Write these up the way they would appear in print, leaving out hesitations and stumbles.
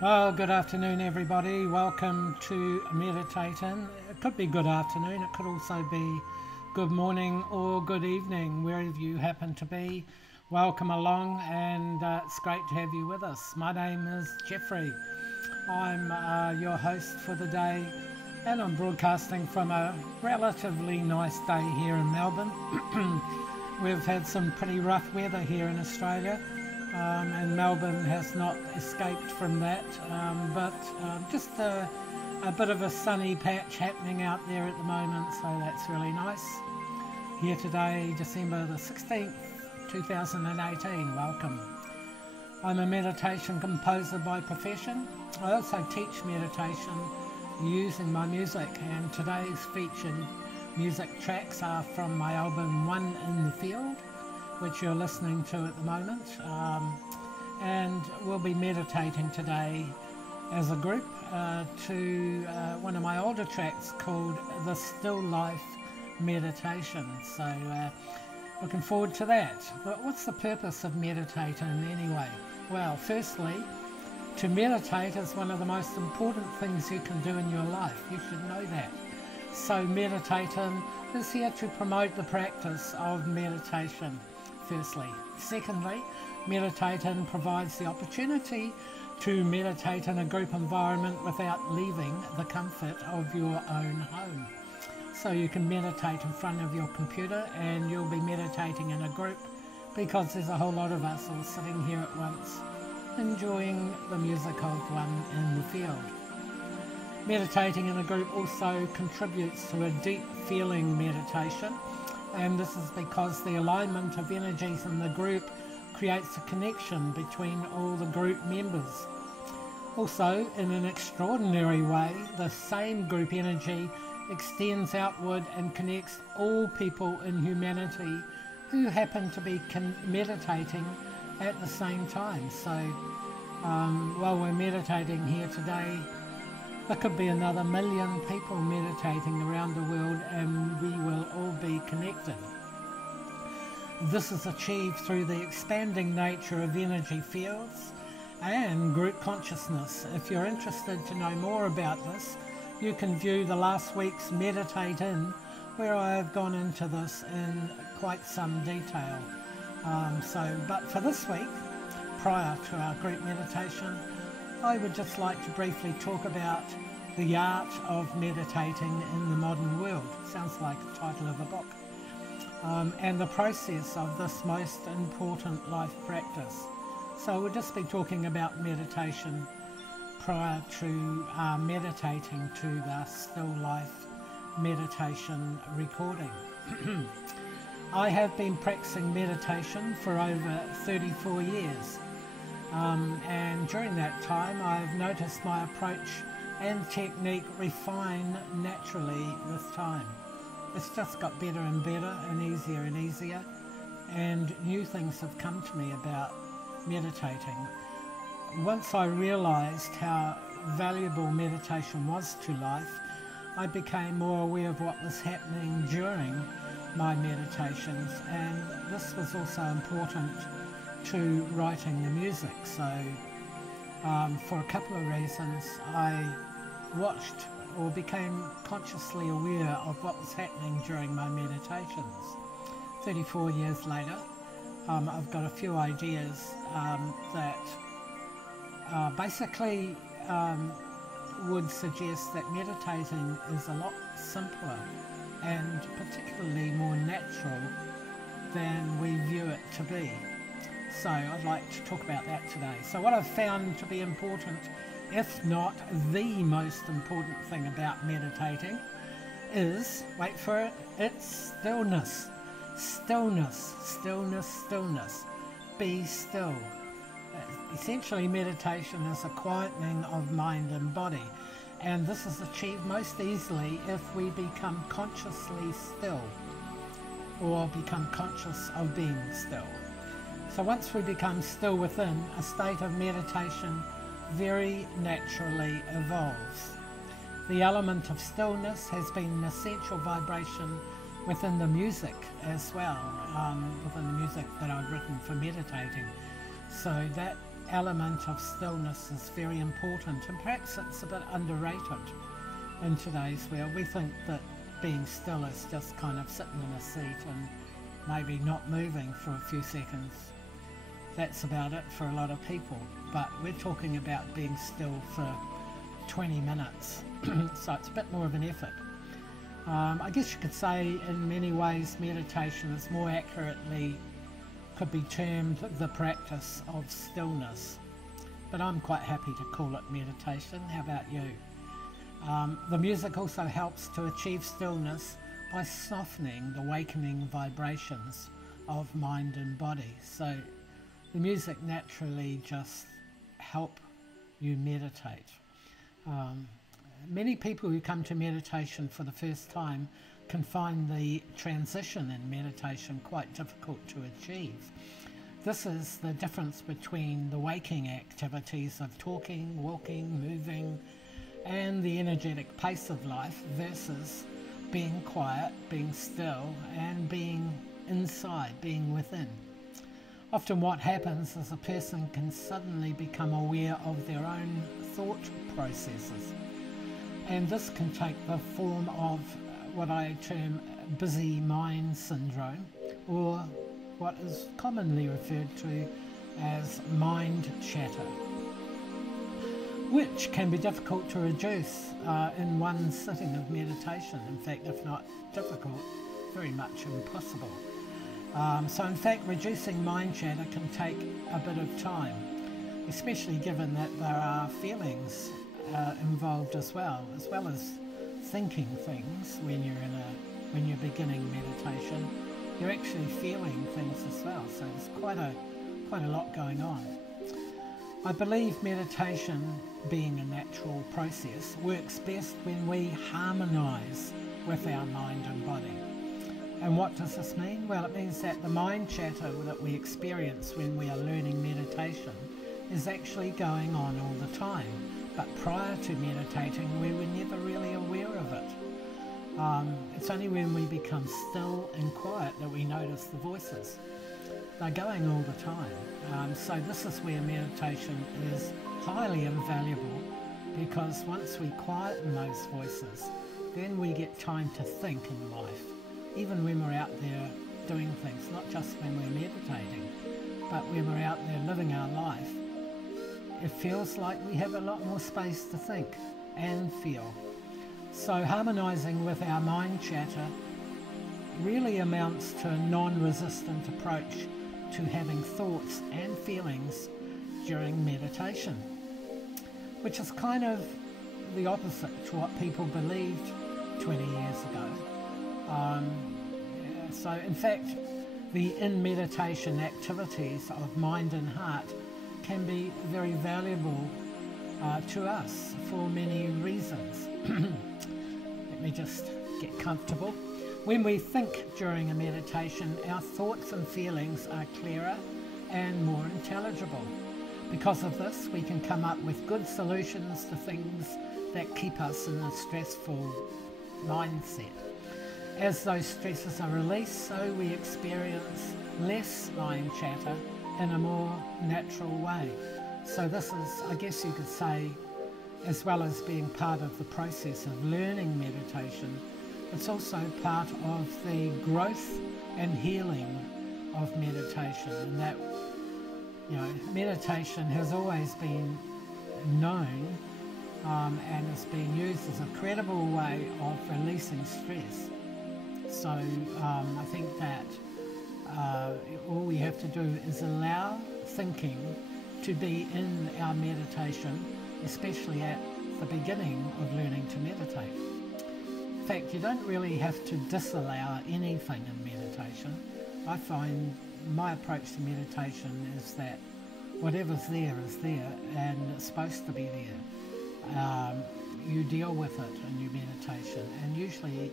Well, good afternoon, everybody. Welcome to Meditating. It could be good afternoon, it could also be good morning or good evening, wherever you happen to be. Welcome along, and it's great to have you with us. My name is Jeffree. I'm your host for the day, and I'm broadcasting from a relatively nice day here in Melbourne. We've had some pretty rough weather here in Australia. And Melbourne has not escaped from that, but just a bit of a sunny patch happening out there at the moment, so that's really nice. Here today, December the 16th, 2018, welcome. I'm a meditation composer by profession. I also teach meditation using my music, and today's featured music tracks are from my album One in the Field, which you're listening to at the moment, and we'll be meditating today as a group to one of my older tracks called The Still Life Meditation. So looking forward to that. But what's the purpose of meditating anyway? Well, firstly, to meditate is one of the most important things you can do in your life. You should know that. So meditating is here to promote the practice of meditation, firstly. Secondly, meditating provides the opportunity to meditate in a group environment without leaving the comfort of your own home. So you can meditate in front of your computer and you'll be meditating in a group, because there's a whole lot of us all sitting here at once enjoying the music of One in the Field. Meditating in a group also contributes to a deep feeling meditation, and this is because the alignment of energies in the group creates a connection between all the group members. Also, in an extraordinary way, the same group energy extends outward and connects all people in humanity who happen to be meditating at the same time. So while we're meditating here today, there could be another 1 million people meditating around the world, and we will all be connected. This is achieved through the expanding nature of energy fields and group consciousness. If you're interested to know more about this, you can view the last week's Meditate In, where I have gone into this in quite some detail. But for this week, prior to our group meditation, I would just like to briefly talk about the art of meditating in the modern world. Sounds like the title of a book. And the process of this most important life practice. So we'll just be talking about meditation prior to meditating to the Still Life meditation recording. I have been practicing meditation for over 34 years. And during that time I've noticed my approach and technique refine naturally with time. It's just got better and better and easier, and new things have come to me about meditating. Once I realized how valuable meditation was to life, I became more aware of what was happening during my meditations, and this was also important to writing the music. So for a couple of reasons, I watched or became consciously aware of what was happening during my meditations. 34 years later, I've got a few ideas that basically would suggest that meditating is a lot simpler and particularly more natural than we view it to be. So I'd like to talk about that today. So what I've found to be important, if not the most important thing about meditating, is, wait for it, it's stillness. Stillness, stillness, stillness. Be still. Essentially, meditation is a quietening of mind and body, and this is achieved most easily if we become consciously still, or become conscious of being still. So once we become still within, a state of meditation very naturally evolves. The element of stillness has been an essential vibration within the music as well, within the music that I've written for meditating. So that element of stillness is very important, and perhaps it's a bit underrated in today's world. We think that being still is just kind of sitting in a seat and maybe not moving for a few seconds. That's about it for a lot of people, but we're talking about being still for 20 minutes, so it's a bit more of an effort. I guess you could say in many ways meditation is more accurately could be termed the practice of stillness, but I'm quite happy to call it meditation. How about you? The music also helps to achieve stillness by softening the awakening vibrations of mind and body. So the music naturally just help you meditate. Many people who come to meditation for the first time can find the transition in meditation quite difficult to achieve. This is the difference between the waking activities of talking, walking, moving, and the energetic pace of life versus being quiet, being still, and being inside, being within. Often what happens is a person can suddenly become aware of their own thought processes. And this can take the form of what I term busy mind syndrome, or what is commonly referred to as mind chatter, which can be difficult to reduce in one sitting of meditation. In fact, if not difficult, very much impossible. So in fact, reducing mind chatter can take a bit of time, especially given that there are feelings involved as well as thinking things. When you're beginning meditation, you're actually feeling things as well. So there's quite a lot going on. I believe meditation, being a natural process, works best when we harmonise with our mind and body. And what does this mean? Well, it means that the mind chatter that we experience when we are learning meditation is actually going on all the time. But prior to meditating, we were never really aware of it. It's only when we become still and quiet that we notice the voices. They're going all the time. So this is where meditation is highly invaluable, because once we quieten those voices, then we get time to think in life. Even when we're out there doing things, not just when we're meditating, but when we're out there living our life, it feels like we have a lot more space to think and feel. So harmonising with our mind chatter really amounts to a non-resistant approach to having thoughts and feelings during meditation, which is kind of the opposite to what people believed 20 years ago. So in fact, the in-meditation activities of mind and heart can be very valuable to us for many reasons. Let me just get comfortable. When we think during a meditation, our thoughts and feelings are clearer and more intelligible. Because of this, we can come up with good solutions to things that keep us in a stressful mindset. As those stresses are released, so we experience less mind chatter in a more natural way. So this is, I guess you could say, as well as being part of the process of learning meditation, it's also part of the growth and healing of meditation. And that, meditation has always been known and has been used as a credible way of releasing stress. So I think that all we have to do is allow thinking to be in our meditation, especially at the beginning of learning to meditate. In fact, you don't really have to disallow anything in meditation. I find my approach to meditation is that whatever's there is there, and it's supposed to be there. You deal with it in your meditation, and usually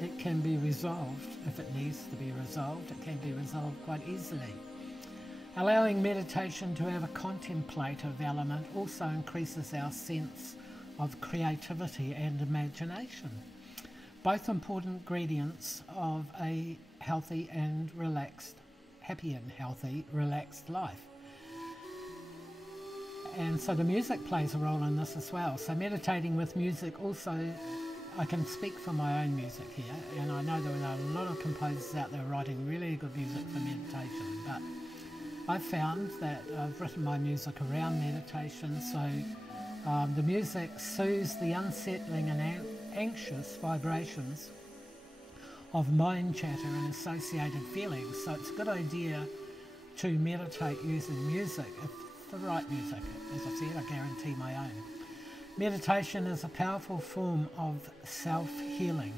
it can be resolved. If it needs to be resolved, it can be resolved quite easily. Allowing meditation to have a contemplative element also increases our sense of creativity and imagination, both important ingredients of a healthy and relaxed happy and healthy, relaxed life. And so the music plays a role in this as well. So meditating with music also, I can speak for my own music here, and I know there are a lot of composers out there writing really good music for meditation, but I've found that I've written my music around meditation, so the music soothes the unsettling and anxious vibrations of mind chatter and associated feelings. So it's a good idea to meditate using music, if the right music. As I said, I guarantee my own. Meditation is a powerful form of self-healing.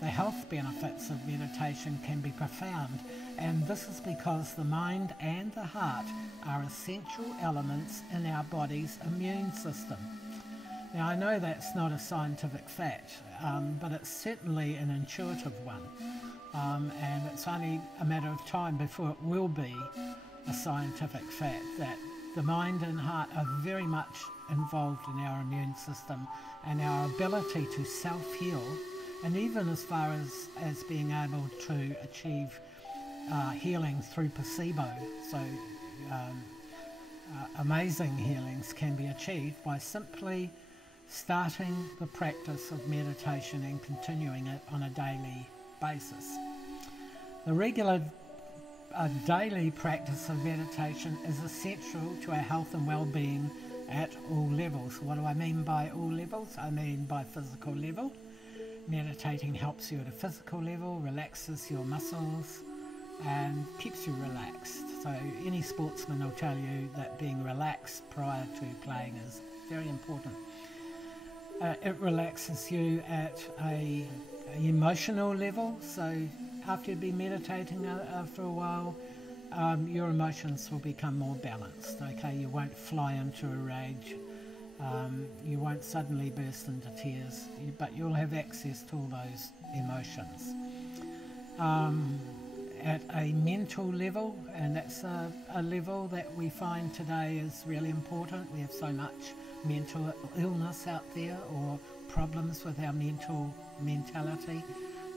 The health benefits of meditation can be profound, and this is because the mind and the heart are essential elements in our body's immune system. Now, I know that's not a scientific fact, but it's certainly an intuitive one, and it's only a matter of time before it will be a scientific fact that the mind and heart are very much involved in our immune system and our ability to self-heal, and even as far as being able to achieve healing through placebo. So amazing healings can be achieved by simply starting the practice of meditation and continuing it on a daily basis. The regular daily practice of meditation is essential to our health and well-being at all levels. What do I mean by all levels? I mean by physical level. Meditating helps you at a physical level, relaxes your muscles and keeps you relaxed. So any sportsman will tell you that being relaxed prior to playing is very important. It relaxes you at a emotional level, so after you've been meditating for a while, your emotions will become more balanced. Okay, you won't fly into a rage, you won't suddenly burst into tears, but you'll have access to all those emotions. At a mental level, and that's a level that we find today is really important. We have so much mental illness out there, or problems with our mentality,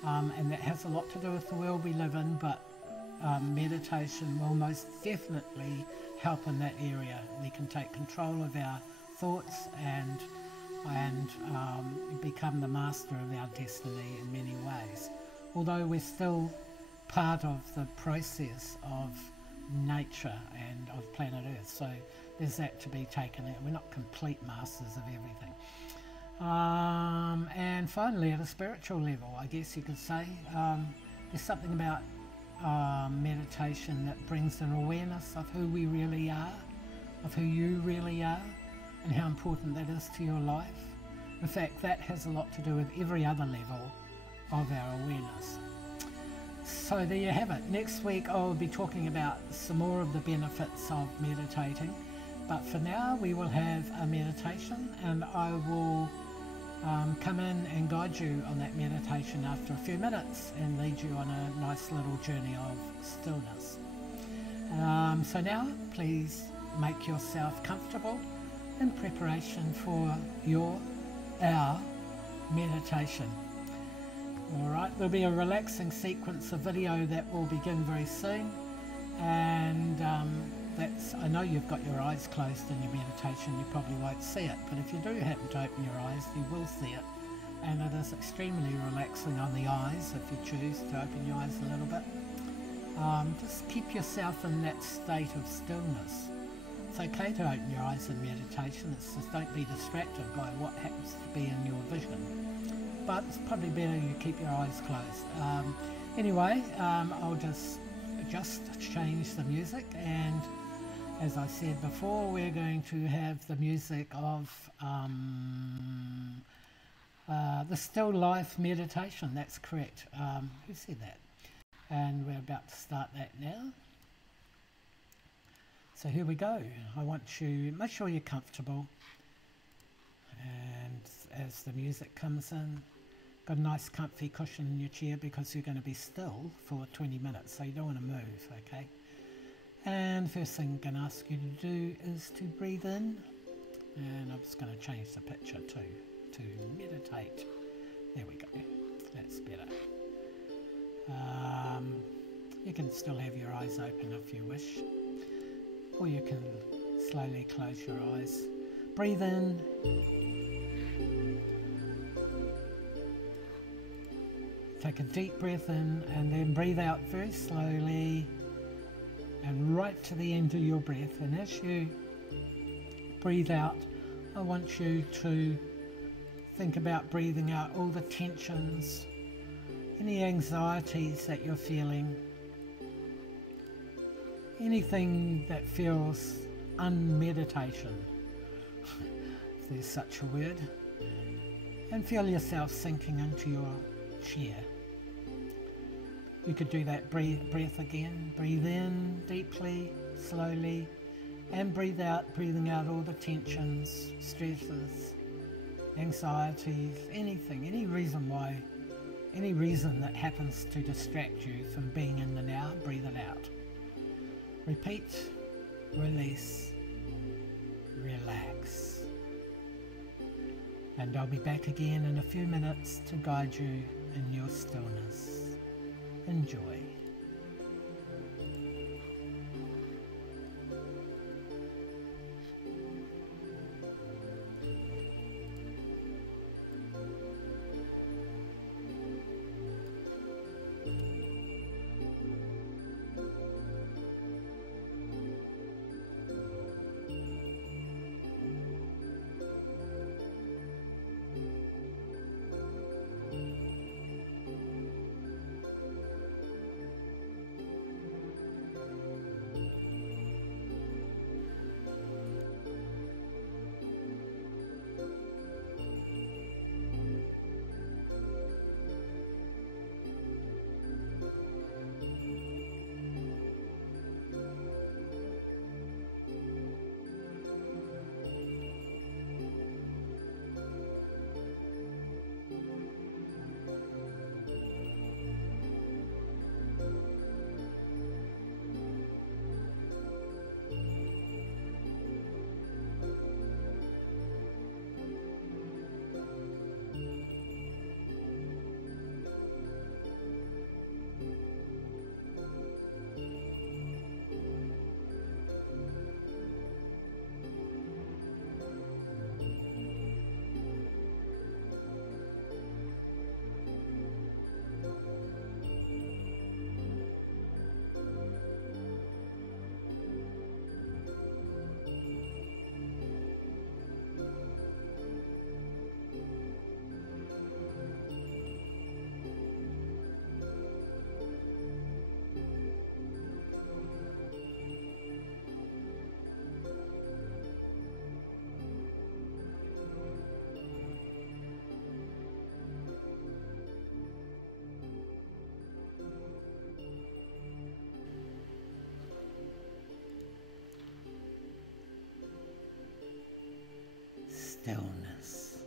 and that has a lot to do with the world we live in, but meditation will most definitely help in that area. We can take control of our thoughts and become the master of our destiny in many ways, although we're still part of the process of nature and of planet Earth, so there's that to be taken in. We're not complete masters of everything. And finally, at a spiritual level, I guess you could say, there's something about meditation that brings an awareness of who we really are, of who you really are, and how important that is to your life. In fact, that has a lot to do with every other level of our awareness. So there you have it. Next week I'll be talking about some more of the benefits of meditating, but for now we will have a meditation, and I will come in and guide you on that meditation after a few minutes and lead you on a nice little journey of stillness. So now please make yourself comfortable in preparation for our meditation. Alright, there'll be a relaxing sequence of video that will begin very soon, and I know you've got your eyes closed in your meditation, you probably won't see it, but if you do happen to open your eyes, you will see it, and it is extremely relaxing on the eyes if you choose to open your eyes a little bit. Just keep yourself in that state of stillness. It's okay to open your eyes in meditation, it's just don't be distracted by what happens to be in your vision. But it's probably better you keep your eyes closed. Anyway, I'll just change the music, and as I said before, we're going to have the music of the Still Life meditation. That's correct. Who said that? And we're about to start that now. So here we go. I want you, make sure you're comfortable, and as the music comes in, got a nice comfy cushion in your chair because you're going to be still for 20 minutes, so you don't want to move, okay? And first thing I'm going to ask you to do is to breathe in, and I'm just going to change the picture to meditate. There we go, that's better. You can still have your eyes open if you wish, or you can slowly close your eyes. Breathe in. Take a deep breath in and then breathe out very slowly and right to the end of your breath. And as you breathe out, I want you to think about breathing out all the tensions, any anxieties that you're feeling, anything that feels unmeditation, if there's such a word, and feel yourself sinking into your chair. You could do that breath again. Breathe in deeply, slowly, and breathe out, breathing out all the tensions, stresses, anxieties, anything, any reason that happens to distract you from being in the now, breathe it out. Repeat, release, relax. And I'll be back again in a few minutes to guide you in your stillness. Enjoy. Stillness.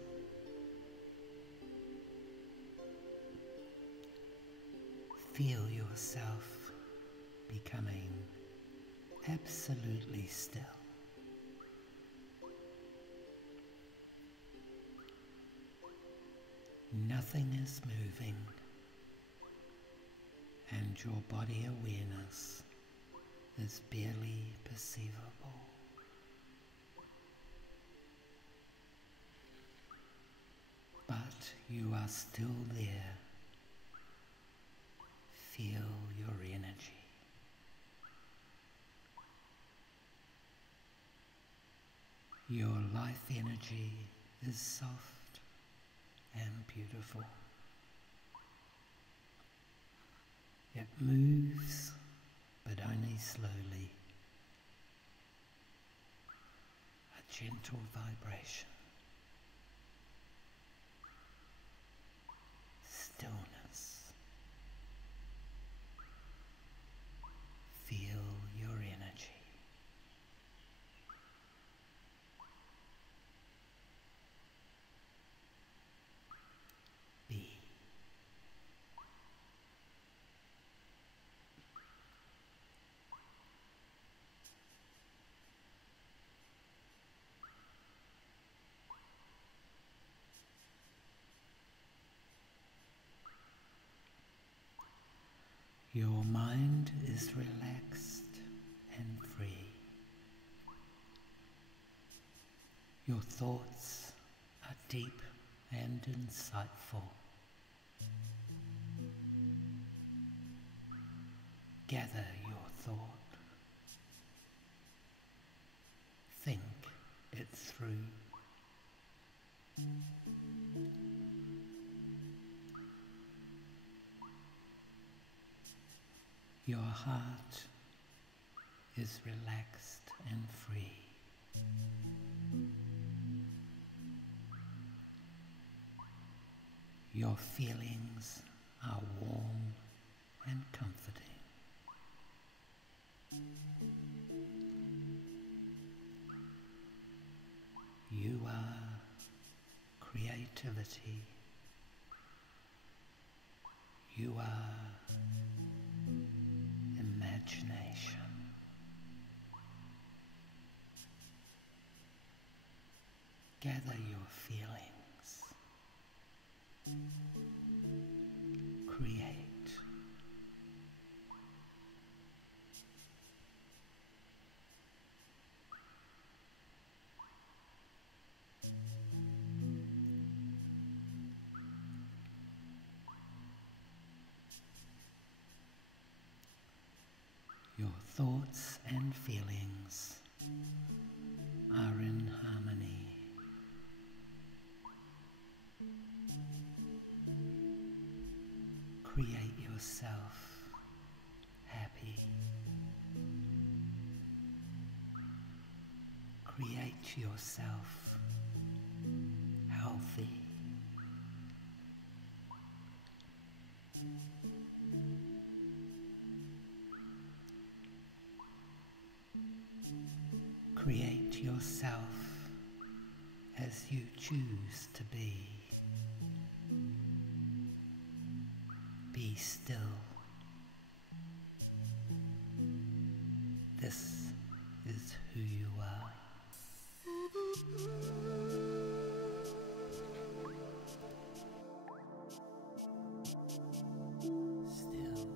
Feel yourself becoming absolutely still. Nothing is moving, and your body awareness is barely perceivable. But you are still there. Feel your energy. Your life energy is soft and beautiful. It moves, but only slowly. A gentle vibration. Stillness. Feel your energy. Be. Your mind is relaxed and free. Your thoughts are deep and insightful. Gather your thought. Think it through. Your heart is relaxed and free. Your feelings are warm and comforting. You are creativity. You are imagination. Gather your feelings. Create. Your thoughts and feelings are in harmony. Create yourself happy. Create yourself healthy. Create yourself as you choose to be. Be still. This is who you are. Still.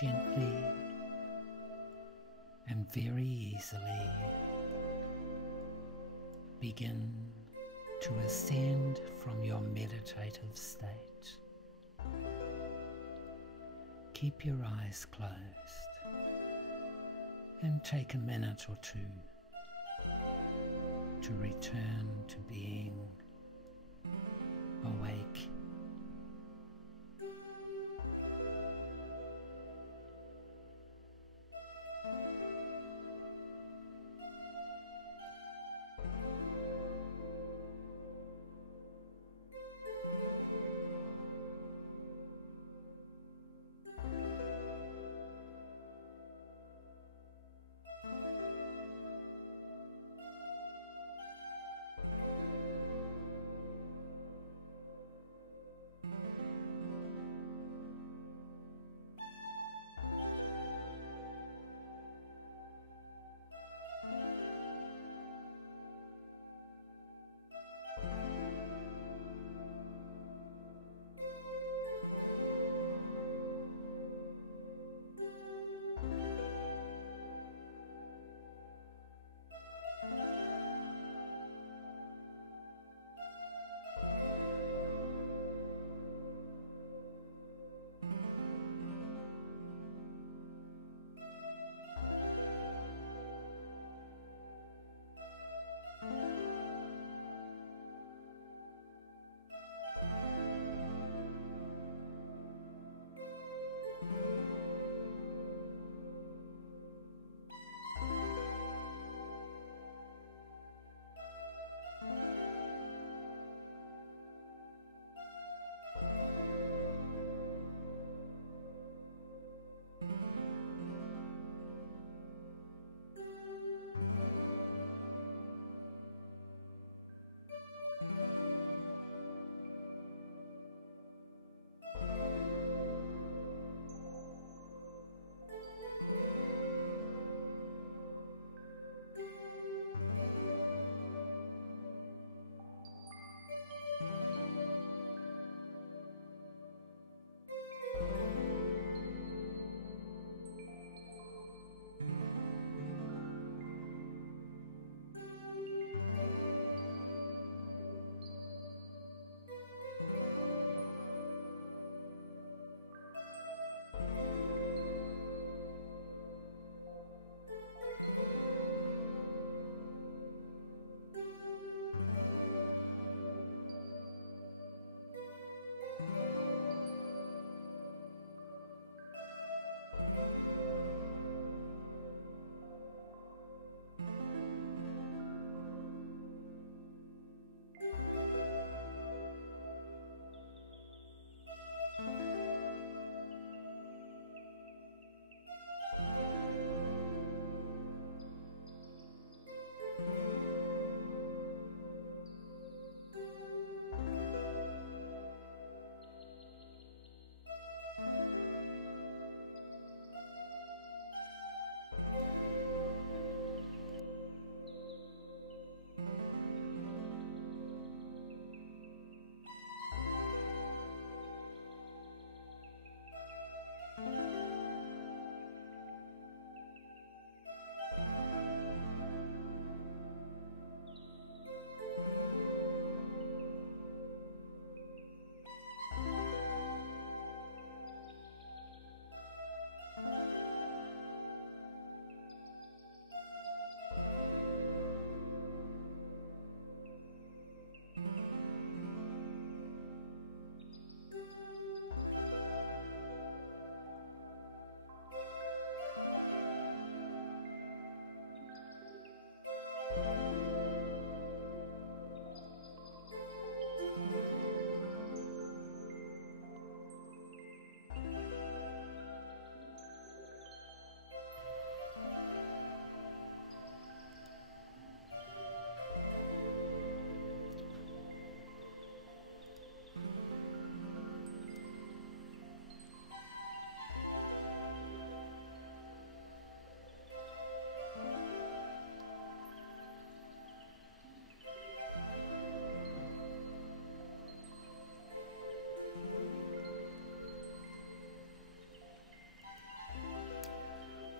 gently and very easily begin to ascend from your meditative state. Keep your eyes closed and take a minute or two to return to being awake.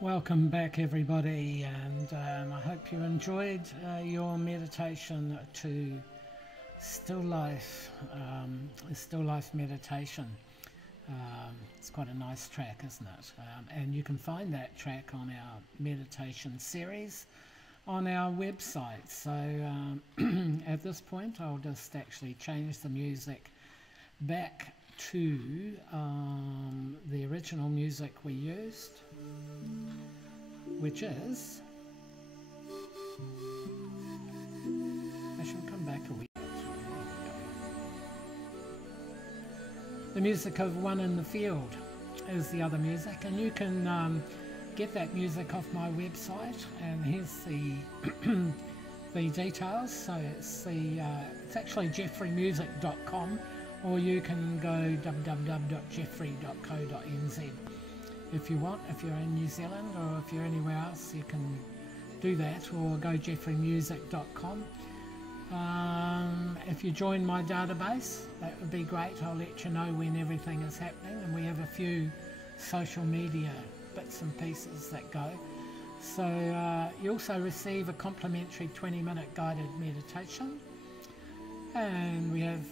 Welcome back, everybody, and I hope you enjoyed your meditation to Still Life, Still Life meditation. It's quite a nice track, isn't it? And you can find that track on our meditation series on our website. So at this point, I'll just actually change the music back to the original music we used, which is, I should come back a wee bit. The music of One in the Field is the other music, and you can get that music off my website, and here's the the details. So it's actually jeffreemusic.com, or you can go www.jeffree.co.nz if you want. If you're in New Zealand, or if you're anywhere else, you can do that, or go jeffreemusic.com. If you join my database, that would be great. I'll let you know when everything is happening, and we have a few social media bits and pieces that go. So you also receive a complimentary 20-minute guided meditation. And we have,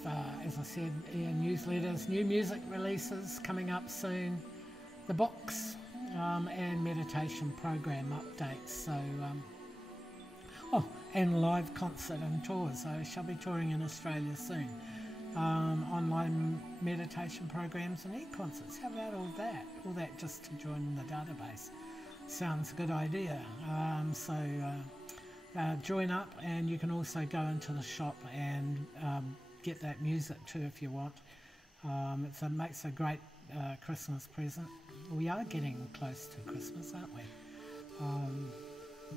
as I said, newsletters, new music releases coming up soon, the books, and meditation program updates. So, and live concert and tours. I shall be touring in Australia soon. Online meditation programs and e-concerts. How about all that? All that just to join the database. Sounds a good idea. Join up, and you can also go into the shop and get that music too if you want. It makes a great Christmas present. We are getting close to Christmas, aren't we?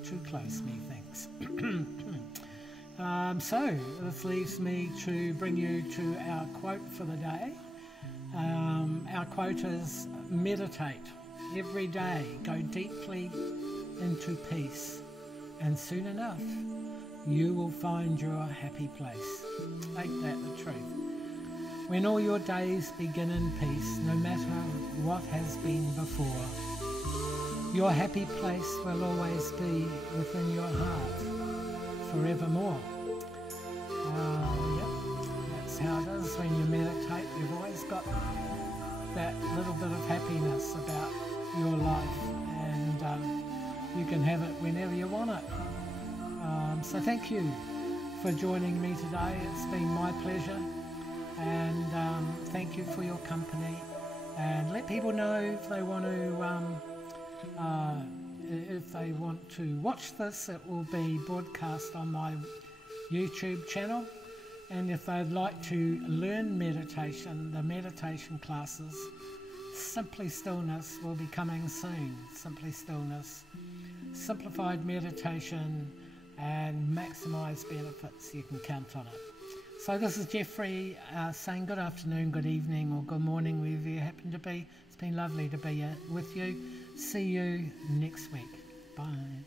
Too close, methinks. So this leaves me to bring you to our quote for the day. Our quote is, meditate every day, go deeply into peace, and soon enough you will find your happy place. Make that the truth. When all your days begin in peace, no matter what has been before, your happy place will always be within your heart forevermore. Yep, that's how it is when you meditate. You've always got that little bit of happiness about your life, and you can have it whenever you want it. So thank you for joining me today. It's been my pleasure, and thank you for your company. And let people know if they want to watch this. It will be broadcast on my YouTube channel, and if they'd like to learn meditation, the meditation classes, Simply Stillness, will be coming soon. Simply Stillness, simplified meditation, and maximise benefits. You can count on it. So this is Jeffree saying good afternoon, good evening, or good morning, wherever you happen to be. It's been lovely to be with you. See you next week. Bye.